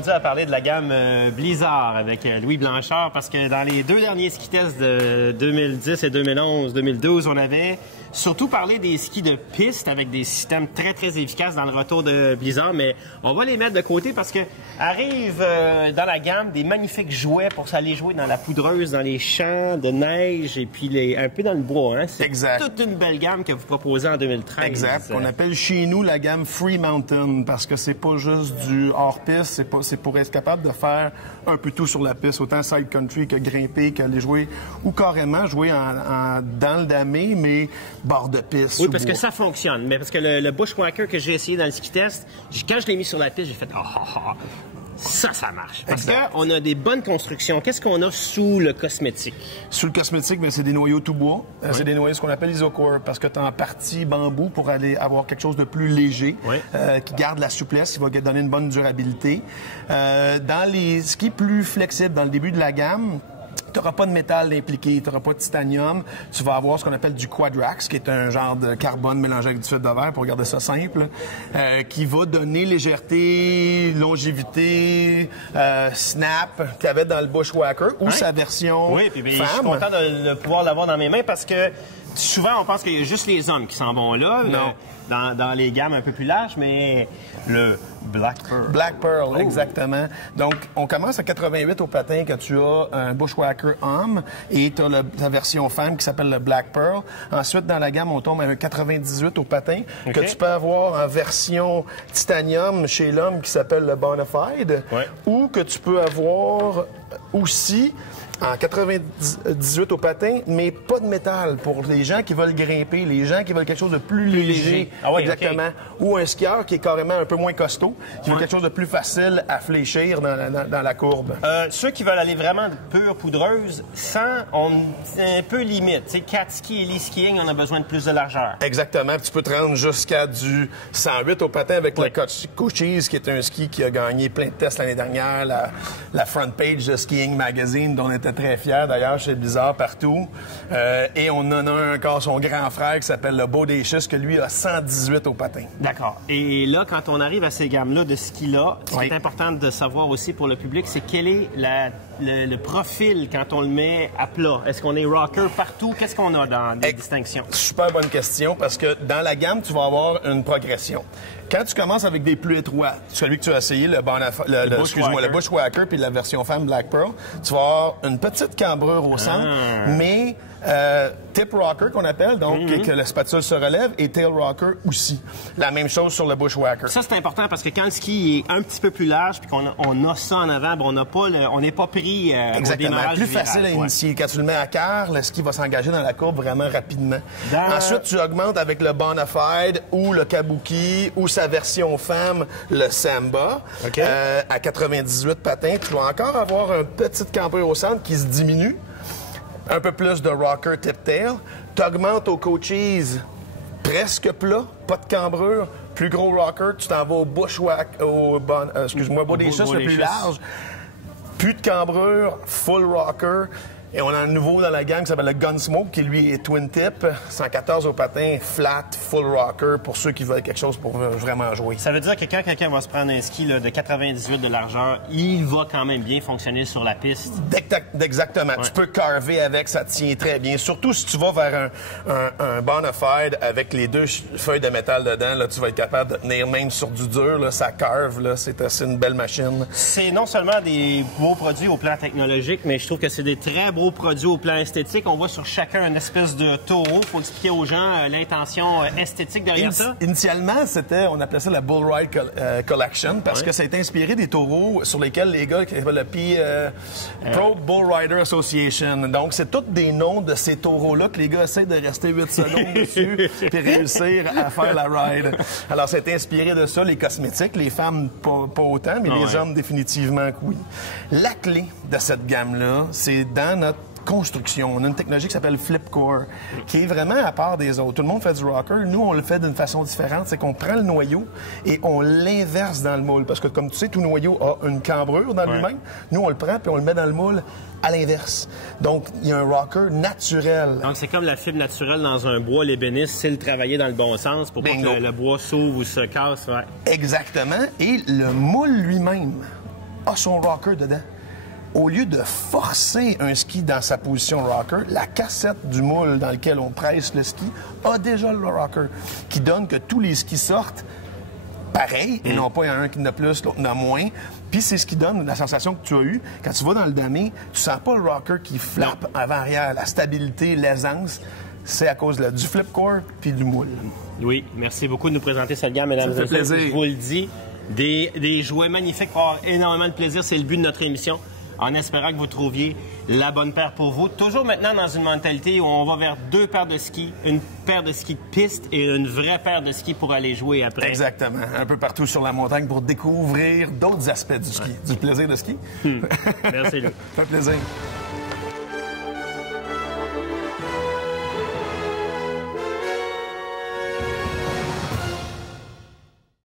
rendu à parler de la gamme Blizzard avec Louis Blanchard parce que dans les 2 derniers ski tests de 2010 et 2011-2012, on avait surtout parlé des skis de piste avec des systèmes très, très efficaces dans le retour de Blizzard, mais on va les mettre de côté parce que arrivent dans la gamme des magnifiques jouets pour aller jouer dans la poudreuse, dans les champs de neige et puis un peu dans le bois. Hein? C'est toute une belle gamme que vous proposez en 2013. Exact. On appelle chez nous la gamme Free Mountain parce que c'est pas juste du hors-piste, c'est pour être capable de faire un peu tout sur la piste, autant side country que grimper, qu'aller jouer ou carrément jouer dans le damé, mais bord de piste. Oui, parce que ça fonctionne. Mais parce que le Bushwhacker que j'ai essayé dans le ski test, quand je l'ai mis sur la piste, j'ai fait ça marche. Parce qu'on a des bonnes constructions. Qu'est-ce qu'on a sous le cosmétique? Sous le cosmétique, c'est des noyaux tout bois. C'est des noyaux, ce qu'on appelle isocore, parce que tu as en partie bambou pour aller avoir quelque chose de plus léger, qui garde la souplesse, qui va donner une bonne durabilité. Dans les skis plus flexibles, dans le début de la gamme, tu n'auras pas de métal impliqué, tu n'auras pas de titanium. Tu vas avoir ce qu'on appelle du Quadrax, qui est un genre de carbone mélangé avec du filtre de verre, pour garder ça simple, qui va donner légèreté, longévité, snap, qu'il y avait dans le Bushwhacker, ou sa version puis je suis content de pouvoir l'avoir dans mes mains parce que souvent, on pense qu'il y a juste les hommes qui s'en vont là. Non. Dans les gammes un peu plus larges, mais le Black Pearl. Black Pearl, exactement. Donc, on commence à 88 au patin quand tu as un Bushwhacker homme et tu as la version femme qui s'appelle le Black Pearl. Ensuite, dans la gamme, on tombe à un 98 au patin que tu peux avoir en version titanium chez l'homme qui s'appelle le Bonafide ou que tu peux avoir aussi en 98 au patin, mais pas de métal pour les gens qui veulent grimper, les gens qui veulent quelque chose de plus léger. Exactement. Ou un skieur qui est carrément un peu moins costaud, qui veut quelque chose de plus facile à fléchir dans la courbe. Ceux qui veulent aller vraiment de pure poudreuse, c'est un peu limite. Tu sais, cat ski et lee skiing, on a besoin de plus de largeur. Exactement. Tu peux te rendre jusqu'à du 108 au patin avec le Cochise, qui est un ski qui a gagné plein de tests l'année dernière, la front page de Skiing Magazine, dont on était très fiers d'ailleurs chez Blizzard partout. Et on en a encore son grand frère qui s'appelle le Bodacious, que lui a 118 au patin. D'accord. Et là, quand on arrive à ces gammes-là de ski-là, ce qui est important de savoir aussi pour le public, c'est quel est le profil quand on le met à plat. Est-ce qu'on est rocker partout? Qu'est-ce qu'on a dans des distinctions? Super bonne question, parce que dans la gamme, tu vas avoir une progression. Quand tu commences avec des plus étroits, celui que tu as essayé, le Bushwhacker, puis la version femme Black Pearl, tu vas avoir une petite cambrure au centre, mais tip rocker qu'on appelle, donc que la spatule se relève, et tail rocker aussi. La même chose sur le Bushwhacker. Ça, c'est important parce que quand le ski est un petit peu plus large puis qu'on a ça en avant, on n'est pas pris exactement. Au démarrage plus du virage. facile à initier. Quand tu le mets à quart, le ski va s'engager dans la courbe vraiment rapidement. Ensuite, tu augmentes avec le Bonafide ou le Kabuki ou sa version femme, le Samba. À 98 patins, tu vas encore avoir une petite cambrure au centre qui se diminue. Un peu plus de rocker tip-tail. Tu augmentes au Cochise presque plat, pas de cambrure. Plus gros rocker, tu t'en vas au Bushwhacker, Bodacious, le plus large. Plus de cambrure, full rocker. Et on a un nouveau dans la gang qui s'appelle le Gunsmoke, qui lui est twin tip, 114 au patin, flat, full rocker, pour ceux qui veulent quelque chose pour vraiment jouer. Ça veut dire que quand quelqu'un va se prendre un ski de 98 de largeur, il va quand même bien fonctionner sur la piste. Exactement. Tu peux carver avec, ça tient très bien. Surtout si tu vas vers un Bonafide avec les 2 feuilles de métal dedans, là, tu vas être capable de tenir même sur du dur, là, ça carve, là, c'est une belle machine. C'est non seulement des beaux produits au plan technologique, mais je trouve que c'est des très beaux produits au plan esthétique. On voit sur chacun une espèce de taureau. Il faut expliquer aux gens l'intention esthétique derrière ça. Initialement, on appelait ça la Bull Ride Collection parce que ça a été inspiré des taureaux sur lesquels les gars qui appellent le Pro Bull Rider Association. Donc, c'est tous des noms de ces taureaux-là que les gars essaient de rester 8 secondes dessus et réussir à faire la ride. Alors, ça a été inspiré de ça, les cosmétiques. Les femmes, pas autant, mais les hommes, définitivement que oui. La clé de cette gamme-là, c'est dans notre construction. On a une technologie qui s'appelle Flipcore, qui est vraiment à part des autres. Tout le monde fait du rocker. Nous, on le fait d'une façon différente. C'est qu'on prend le noyau et on l'inverse dans le moule. Parce que, comme tu sais, tout noyau a une cambrure dans lui-même. Nous, on le prend puis on le met dans le moule à l'inverse. Donc, il y a un rocker naturel. Donc, c'est comme la fibre naturelle dans un bois. L'ébéniste, c'est le travailler dans le bon sens pour pas que le bois s'ouvre ou se casse. Exactement. Et le moule lui-même a son rocker dedans. Au lieu de forcer un ski dans sa position rocker, la cassette du moule dans lequel on presse le ski a déjà le rocker, qui donne que tous les skis sortent pareil, et non pas il y en a un qui en a plus, l'autre en a moins. Puis c'est ce qui donne la sensation que tu as eue. Quand tu vas dans le damé, tu sens pas le rocker qui flappe avant-arrière. La stabilité, l'aisance, c'est à cause du flip core puis du moule. Oui, merci beaucoup de nous présenter cette gamme, mesdames et messieurs. Je vous le dis, des jouets magnifiques pour avoir énormément de plaisir. C'est le but de notre émission, en espérant que vous trouviez la bonne paire pour vous. Toujours maintenant dans une mentalité où on va vers 2 paires de skis, une paire de skis de piste et une vraie paire de skis pour aller jouer après. Exactement. Un peu partout sur la montagne pour découvrir d'autres aspects du ski, du plaisir de ski. Merci, Lou. Ça fait plaisir.